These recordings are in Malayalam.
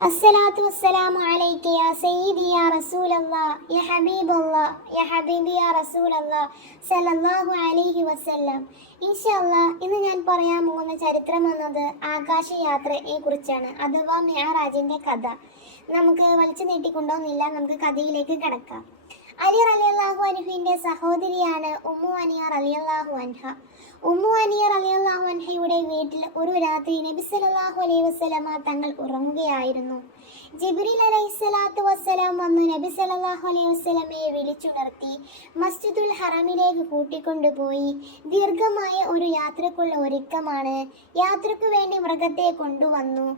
الصلاة والسلام عليك يا سيدي يا رسول الله يا حبيب الله يا حبيبي يا رسول الله സല്ലല്ലാഹു അലൈഹി വസല്ലം. ഇൻഷാല്ലാ ഇന്ന് ഞാൻ പറയാൻ പോകുന്ന ചരിത്രം എന്നത് ആകാശയാത്രയെ കുറിച്ചാണ്, അഥവാ മെഹറാജിന്റെ കഥ. നമുക്ക് വലിച്ചു നീട്ടിക്കൊണ്ടോന്നില്ല, നമുക്ക് കഥയിലേക്ക് കിടക്കാം. അലി റളിയല്ലാഹു അൻഹുവിന്റെ സഹോദരിയാണ് ഉമ്മു അനിയ റളിയല്ലാഹു അൻഹ. ഉമ്മു അനിയ റളിയല്ലാഹു അൻഹയുടെ വീട്ടിൽ ഒരു രാത്രി നബി സല്ലല്ലാഹു അലൈഹി വസല്ലമ തങ്ങൾ ഉറങ്ങുകയായിരുന്നു. ജിബ്രീൽ അലൈഹിസ്സലാത്തു വസ്സലാം വന്നു നബി സല്ലല്ലാഹു അലൈഹി വസല്ലമയെ വിളിച്ചുണർത്തി മസ്ജിദുൽ ഹറമിലേക്ക് കൂട്ടിക്കൊണ്ടുപോയി. ദീർഘമായ ഒരു യാത്രക്കുള്ള ഒരുക്കമാണ്. യാത്രയ്ക്കു വേണ്ടി മൃഗത്തെ കൊണ്ടുവന്നു.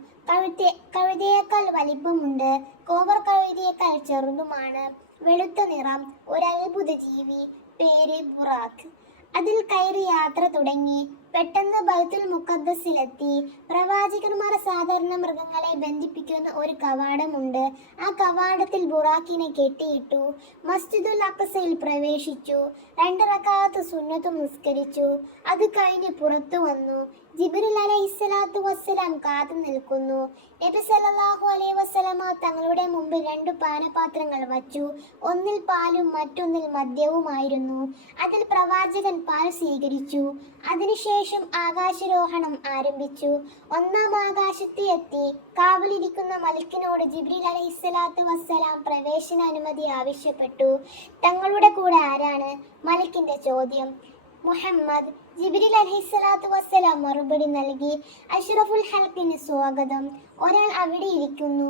കഴുതയേക്കാൾ വലിപ്പമുണ്ട്, കോവർ കഴുതയേക്കാൾ ചെറുതുമാണ്. വെളുത്ത നിറം, ഒരത്ഭുത ജീവി, പേര് ബുറാഖ്. അതിൽ കയറി യാത്ര തുടങ്ങി. പെട്ടെന്ന് ബൈത്തുൽ മുഖദ്ദസിലെത്തി. പ്രവാചകന്മാർ സാധാരണ മൃഗങ്ങളെ ബന്ധിപ്പിക്കുന്ന ഒരു കവാടമുണ്ട്. ആ കവാടത്തിൽ ബുറാഖിനെ കെട്ടിയിട്ടു. മസ്ജിദുൽ അഖ്സയിൽ പ്രവേശിച്ചു. 2 റക്അത്ത് സുന്നത്ത് നിസ്കരിച്ചു. അത് കഴിഞ്ഞ് പുറത്തു വന്നു. ജിബ്രീൽ അലൈഹിസ്സലാത്തു വസ്സലാം കാത്തു നിൽക്കുന്നു. നബി സല്ലല്ലാഹു അലൈഹി വസല്ലമ തങ്ങളുടെ മുമ്പിൽ 2 പാനപാത്രങ്ങൾ വച്ചു. ഒന്നിൽ പാലും മറ്റൊന്നിൽ മദ്യവുമായിരുന്നു. അതിൽ പ്രവാചകൻ പാൽ സ്വീകരിച്ചു. അതിനുശേഷം ആകാശരോഹണം ആരംഭിച്ചു. 1-ാം ആകാശത്ത് എത്തി. കാവലിരിക്കുന്ന മലക്കിനോട് ജിബ്രീൽ അലൈഹിസ്സലാത്തു വസ്സലാം പ്രവേശന അനുമതി ആവശ്യപ്പെട്ടു. തങ്ങളുടെ കൂടെ ആരാണ്? മലക്കിന്റെ ചോദ്യം. മുഹമ്മദ്. ജിബ്രീൽ അലൈഹിസ്സലാത്തു വസ്സലാം മറുപടി നൽകി. അഷ്റഫുൽ ഹൽക്കിന് സ്വാഗതം. ഒരാൾ അവിടെ ഇരിക്കുന്നു.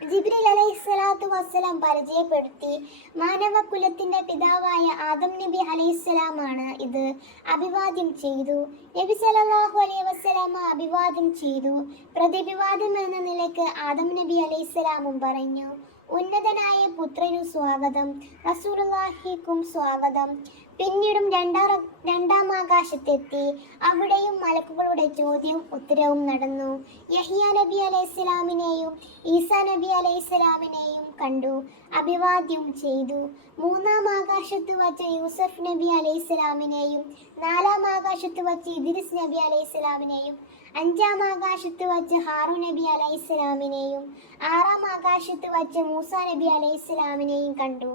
ജിബ്രീൽ അലൈഹിസ്സലാത്തു വസ്സലാം പരിചയപ്പെടുത്തി. മാനവകുലത്തിന്റെ പിതാവായ ആദം നബി അലൈഹിസ്സലാമാണ് ഇത്. അഭിവാദ്യം ചെയ്തു. നബി സല്ലല്ലാഹു അലൈഹി വസല്ലമ അഭിവാദ്യം ചെയ്തു. പ്രതിഭിവാദ്യം എന്ന നിലയ്ക്ക് ആദം നബി അലൈഹിസ്സലാമും പറഞ്ഞു, ഉന്നതനായ പുത്രനു സ്വാഗതം, റസൂലുള്ളാഹിക്കും സ്വാഗതം. പിന്നീടും 2-ാം ആകാശത്തെത്തി. അവിടെയും മലക്കുകളുടെ ചോദ്യവും ഉത്തരവും നടന്നു. യഹ്യ നബി അലൈഹിസ്സലാമിനെയും ഈസാ നബി അലൈഹിസ്സലാമിനെയും കണ്ടു, അഭിവാദ്യം ചെയ്തു. 3-ാം ആകാശത്ത് വച്ച് യൂസഫ് നബി അലൈഹിസ്സലാമിനെയും 4-ാം ആകാശത്ത് വച്ച് ഇദ്രിസ് നബി അലൈഹിസ്സലാമിനെയും 5-ാം ആകാശത്ത് വച്ച് ഹാറൂൻ നബി അലൈഹിസ്സലാമിനെയും 6-ാം ആകാശത്ത് വച്ച് മൂസാ നബി അലൈഹിസ്സലാമിനെയും കണ്ടു.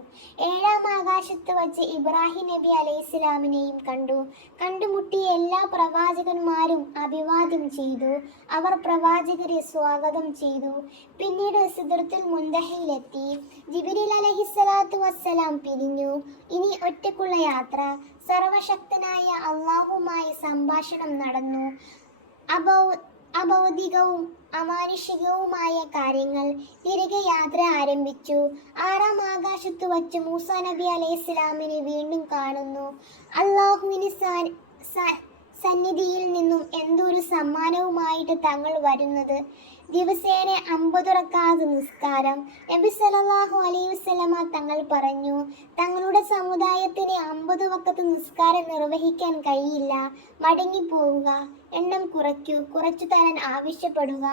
7-ാം ആകാശത്ത് വച്ച് ഇബ്രാഹിം നബി അലൈഹിസ്സലാമിനെയും കണ്ടു. കണ്ടുമുട്ടിയ എല്ലാ പ്രവാചകന്മാരും അഭിവാദ്യം ചെയ്തു. അവർ പ്രവാചകരെ സ്വാഗതം ചെയ്തു. പിന്നീട് സിദ്റത്തുൽ മുൻതഹയിലെത്തി. ജിബ്രീൽ അലൈഹിസ്സലാത്തു വസ്സലാം പിരിഞ്ഞു. ഇനി ഒറ്റയ്ക്കുള്ള യാത്ര. സർവശക്തനായ അല്ലാഹുവുമായി സംഭാഷണം നടന്നു. അഭൗതികവും അമാനുഷികവുമായ കാര്യങ്ങൾ. തിരികെ യാത്ര ആരംഭിച്ചു. 6-ാം ആകാശത്ത് വച്ച് മൂസാ നബി അലൈഹിസ്സലാമിനെ വീണ്ടും കാണുന്നു. അല്ലാഹുവിന് സന്നിധിയിൽ നിന്നും എന്തൊരു സമ്മാനവുമായിട്ട് തങ്ങൾ വരുന്നത്. ദിവസേന 50 റക്അത്ത് നിസ്കാരം. നബി സല്ലല്ലാഹു അലൈഹി വസല്ലമ തങ്ങൾ പറഞ്ഞു, തങ്ങളുടെ സമുദായത്തിന് 50 വഖത്ത് നിസ്കാരം നിർവഹിക്കാൻ കഴിയില്ല. മടങ്ങിപ്പോവുക, എണ്ണം കുറച്ചു തരാൻ ആവശ്യപ്പെടുക.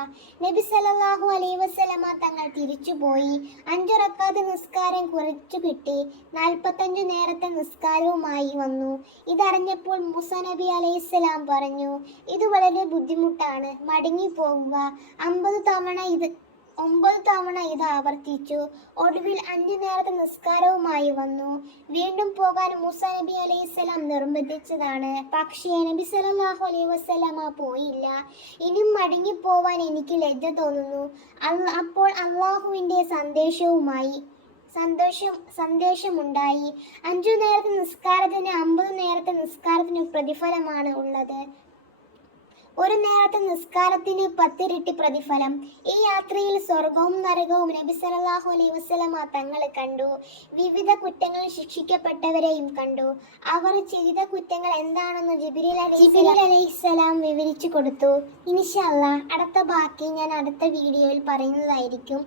നബി സല്ലല്ലാഹു അലൈഹി വസല്ലമ തങ്ങൾ തിരിച്ചുപോയി. 5 റക്അത്ത് നിസ്കാരം കുറച്ചു കിട്ടി. 45 നേരത്തെ നിസ്കാരവുമായി വന്നു. ഇതറിഞ്ഞപ്പോൾ മൂസാ നബി അലൈഹിസ്സലാം പറഞ്ഞു, ഇത് വളരെ ബുദ്ധിമുട്ടാണ്, മടങ്ങിപ്പോവുക. 9 തവണ ഇത് ആവർത്തിച്ചു. ഒടുവിൽ 5 നേരത്തെ നിസ്കാരവുമായി വന്നു. വീണ്ടും പോകാൻ മൂസാ നബി അലൈഹിസ്സലാം നിർബന്ധിച്ചതാണ്. പക്ഷേ നബി സല്ലല്ലാഹു അലൈഹി വസല്ലമ പോയില്ല. ഇനിയും മടങ്ങിപ്പോവാൻ എനിക്ക് ലജ്ജ തോന്നുന്നു. അപ്പോൾ അള്ളാഹുവിൻ്റെ സന്ദേശമുണ്ടായി. 5 നേരത്തെ നിസ്കാരത്തിന് 50 നേരത്തെ നിസ്കാരത്തിന് പ്രതിഫലമാണ് ഉള്ളത്. ഒരു നേരത്തെ നിസ്കാരത്തിന് 10 ഇരട്ടി പ്രതിഫലം. ഈ യാത്രയിൽ സ്വർഗവും നരകവും നബി സല്ലല്ലാഹു അലൈഹി വസല്ലമ തങ്ങൾ കണ്ടു. വിവിധ കുറ്റങ്ങളിൽ ശിക്ഷിക്കപ്പെട്ടവരെയും കണ്ടു. അവർ ചെയ്ത കുറ്റങ്ങൾ എന്താണെന്ന് ജിബ്രീൽ അലൈഹിസ്സലാം വിവരിച്ചു കൊടുത്തു. ഇൻഷാ അല്ലാഹ് അടുത്ത ബാക്കി ഞാൻ അടുത്ത വീഡിയോയിൽ പറയുന്നതായിരിക്കും.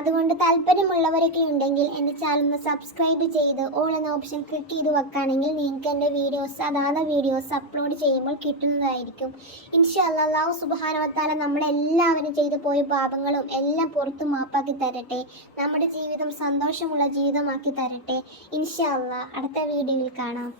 അതുകൊണ്ട് താല്പര്യമുള്ളവരൊക്കെ ഉണ്ടെങ്കിൽ എൻ്റെ ചാനൽ സബ്സ്ക്രൈബ് ചെയ്ത് ഓൾ എന്ന ഓപ്ഷൻ ക്ലിക്ക് ചെയ്ത് വെക്കുകയാണെങ്കിൽ നിങ്ങൾക്ക് എൻ്റെ അതാത് വീഡിയോസ് അപ്ലോഡ് ചെയ്യുമ്പോൾ കിട്ടുന്നതായിരിക്കും. ഇൻഷാ അല്ലാഹ് അല്ലാഹു സുബ്ഹാനഹു വ തആല നമ്മളെല്ലാവരും ചെയ്തു പോയ പാപങ്ങളും എല്ലാം പുറത്തു മാപ്പാക്കി തരട്ടെ. നമ്മുടെ ജീവിതം സന്തോഷമുള്ള ജീവിതമാക്കി തരട്ടെ. ഇൻഷാ അല്ലാഹ് അടുത്ത വീഡിയോയിൽ കാണാം.